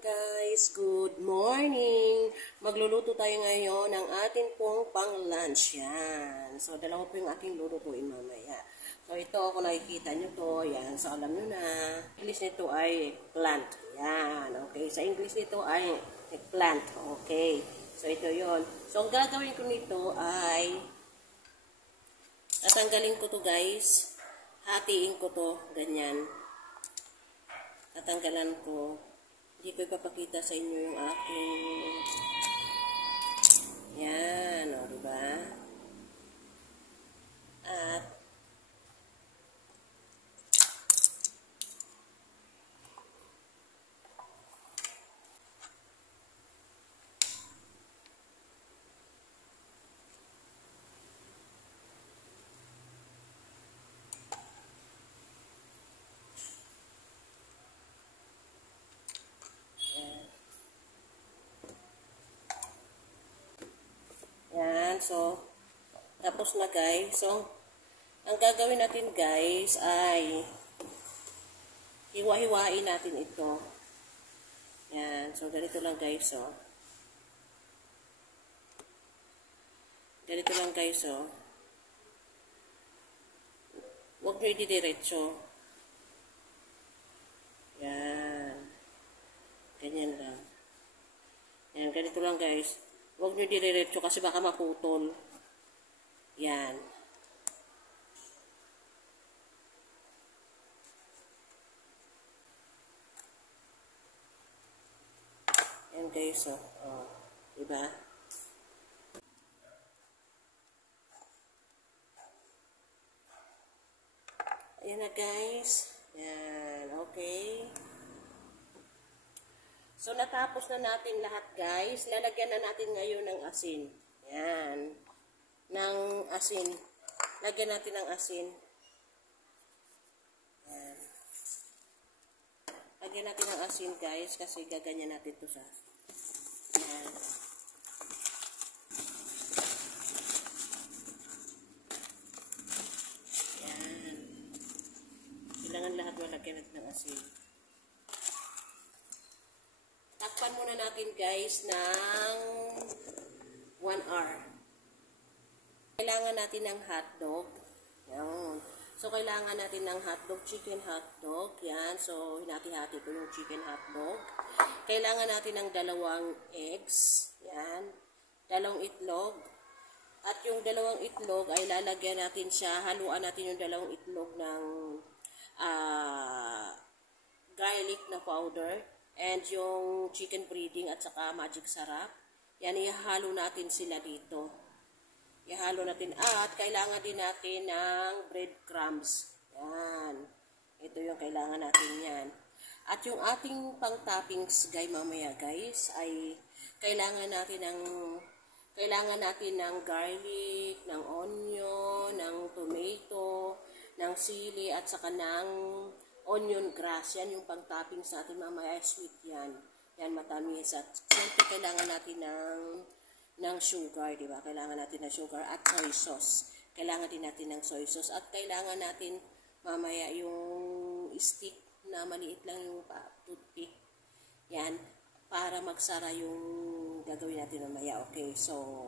guys, good morning. Magluluto tayo ngayon ng atin pong pang-lunch yan. So, dalawa po yung ating lulutuin mamaya. So, ito kung nakikita nyo to, yan. So, alam nyo na, English nito ay plant. Yan, okay. Sa English nito ay plant, okay. So, ito yon. So, ang gagawin ko nito ay tatanggalin ko to guys. Hatiin ko to, ganyan. Tatanggalan ko. Hindi ko ipapakita sa inyo yung aking yan, o, diba? At so, tapos na guys. So, ang gagawin natin guys ay hiwa-hiwain natin ito. Yan. So, ganito lang guys, oh. Ganito lang guys, oh. Huwag nyo ididiretso. Yan. Ganyan lang. Yan. Ganito lang guys. Huwag nyo diretso kasi baka maputol. Yan. Yan guys, oh. Oh. Diba? Ayan na guys. Yan. Okay. So, natapos na natin lahat, guys. Lalagyan na natin ngayon ng asin. Yan. Ng asin. Lagyan natin ng asin. Yan. Lagyan natin ng asin, guys, kasi gaganyan natin ito sa... Yan. Yan. Kailangan lahat malagyan natin ng asin. Takpan muna natin guys ng 1 hour. Kailangan natin ng hotdog. Yan. So, kailangan natin ng hotdog, chicken hotdog. Yan. So, hinati-hati ko yung chicken hotdog. Kailangan natin ng 2 eggs. Yan. 2 itlog. At yung 2 itlog ay lalagyan natin siya. Haluan natin yung 2 itlog ng garlic na powder. And yung chicken breading at saka magic sarap. Yan, ihalo natin sila dito. Ihalo natin. At kailangan din natin ng breadcrumbs. Yan. Ito yung kailangan natin yan. At yung ating pang-toppings, mamaya guys, ay kailangan natin ng garlic, ng onion, ng tomato, ng sili, at saka ng onion grass. Yan yung pang-toppings natin mamaya. Sweet yan. Yan, matamis. At siyempre kailangan natin ng sugar, diba? Kailangan natin ng sugar at soy sauce. Kailangan din natin ng soy sauce. At kailangan natin mamaya yung stick na maliit lang yung toothpick. Yan. Para magsara yung gagawin natin mamaya. Okay, so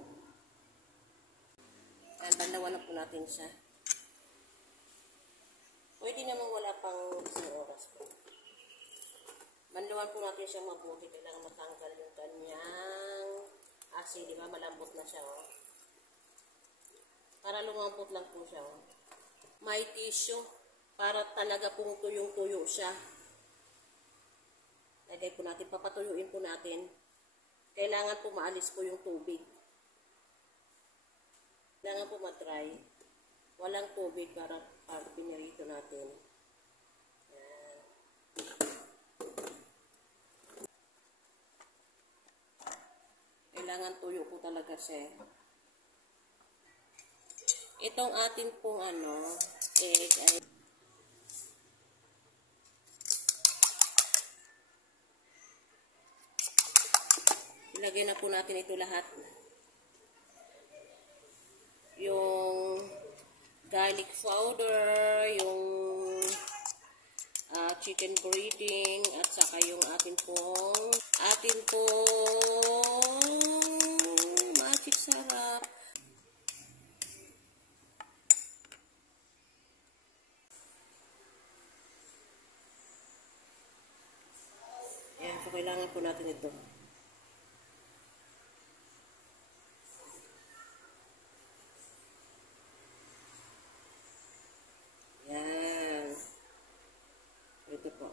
bandawan na po natin siya. Pwede naman wala pang isang oras po. Bandawan po natin siya mabuti. Kailangan matanggal yung kanyang asin. Diba? Malambot na siya. Oh. Para lumambot lang po siya. Oh. May tissue. Para talaga pong tuyong-tuyo siya. Lagay po natin. Papatuyuin po natin. Kailangan po maalis po yung tubig. Kailangan po matry. Walang tubig para pinirito natin. Yan. Kailangan tuyo po talaga siya. Itong atin pong egg ay ilagay na po natin ito lahat. Yung garlic powder, yung chicken breading, at saka yung atin pong So, kailangan po natin ito. Yan. Ito po.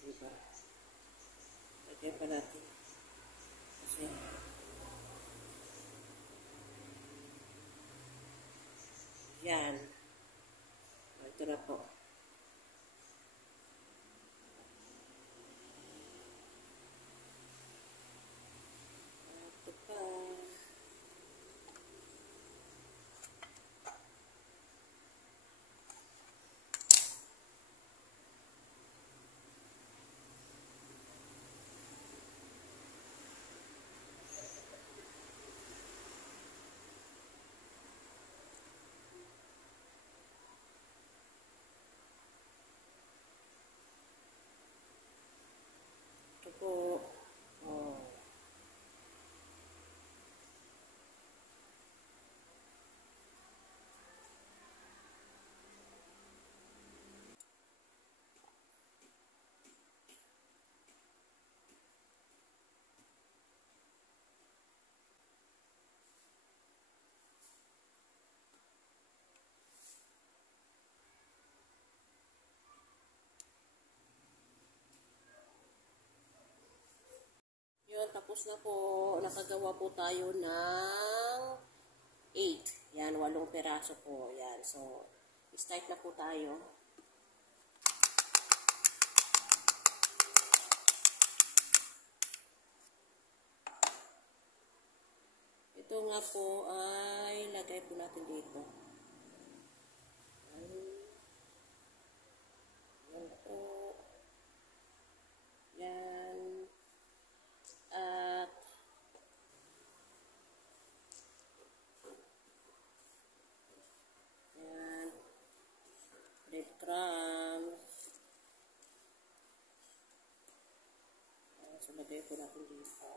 Diba? Lagyan pa natin. Kasi, yan. Ito na po. Ito pa. Ito po. Oh. Yun, tapos na po. Nakagawa po tayo ng 8. Yan, 8 peraso po. Yan, so, start na po tayo. Ito nga po ay lagay po natin dito. Yan po. Yan. At yan. Breadcrumbs. So, lagay po natin dito.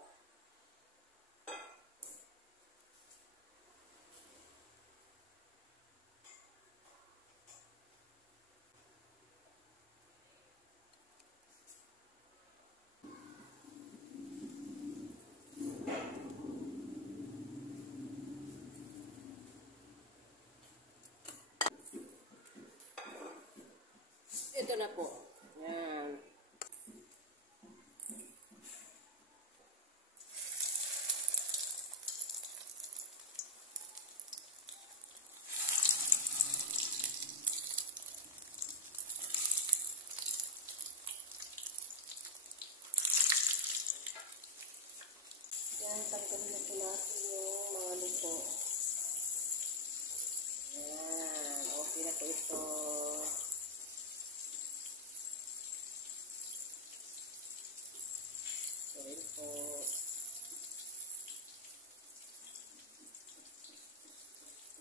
Ito na po. Yan. Yan, tanggalin na po natin yung mga luto. Yan. Okay na po ito. Sorry po.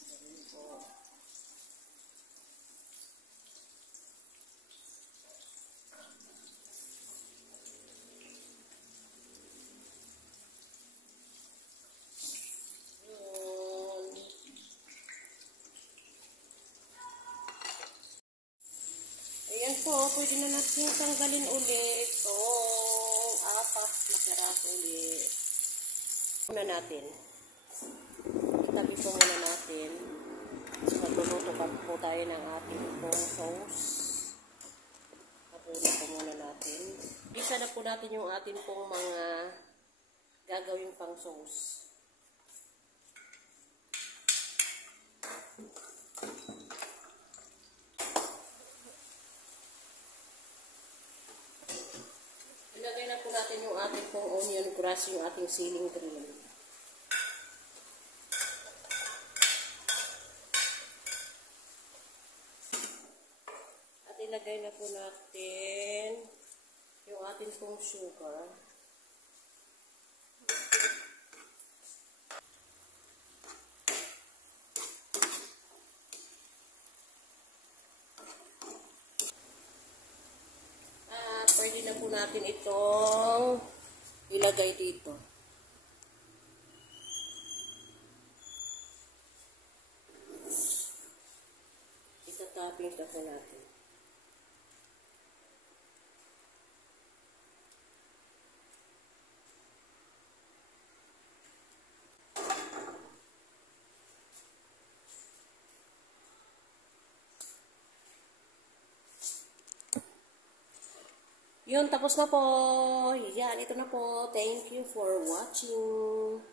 Sorry po. Ayan po, pwede na natin tanggalin ulit itong 4 na peraso ulit. Muna natin. Itabi po muna natin. Magluluto pa po tayo ng ating pong sauce. Papunan po muna natin. Isa na po natin yung ating pong mga gagawin pang sauce. Ilagay na po natin yung ating pong onion grass, yung ating ceiling green. At ilagay na po natin yung ating pong sugar. Pwede na po natin itong ilagay dito. Itatapping na po natin. Yun, tapos na po. Yan, ito na po. Thank you for watching.